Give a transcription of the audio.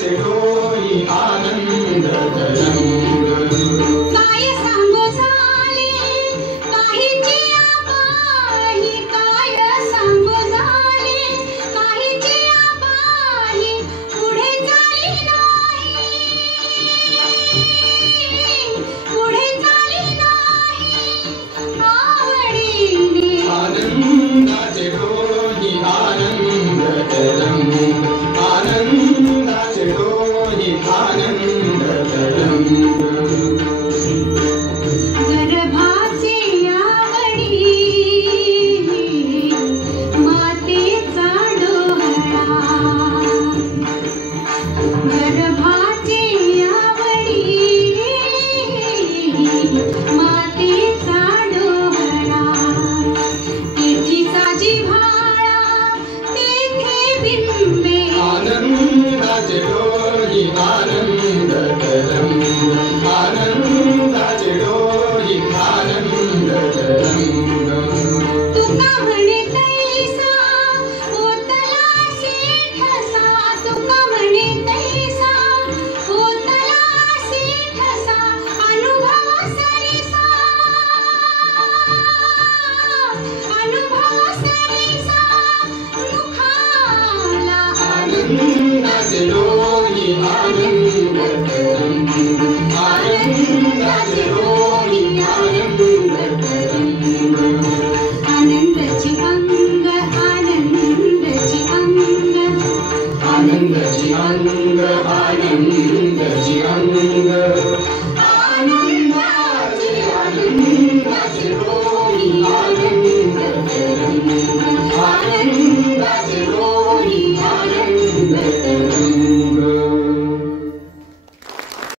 आनंदाचे डोई आनंद तरंग काय सांगू झाले काहीची आबाई काय सांगू झाले काहीची आबाई पुढे चाली नाही पुढे चाली नाही आवडीने आनंदाचे डोई आनंद तरंग आनंदाचे डोई आनंद तरंग गर्भाची आवडी मातेचा डोहळा गर्भाची आवडी मातेचा डोहळा तिची साजी भाळा तेथे बिंबे आनंदाचे डोई आनंद तरंग आनंदाचे डोई आनंद तरंग तुका म्हणे तैसा ओतला सेठसा तुका म्हणे तैसा ओतला सेठसा अनुभव सरिसा मुखाला आनंदाचे डोई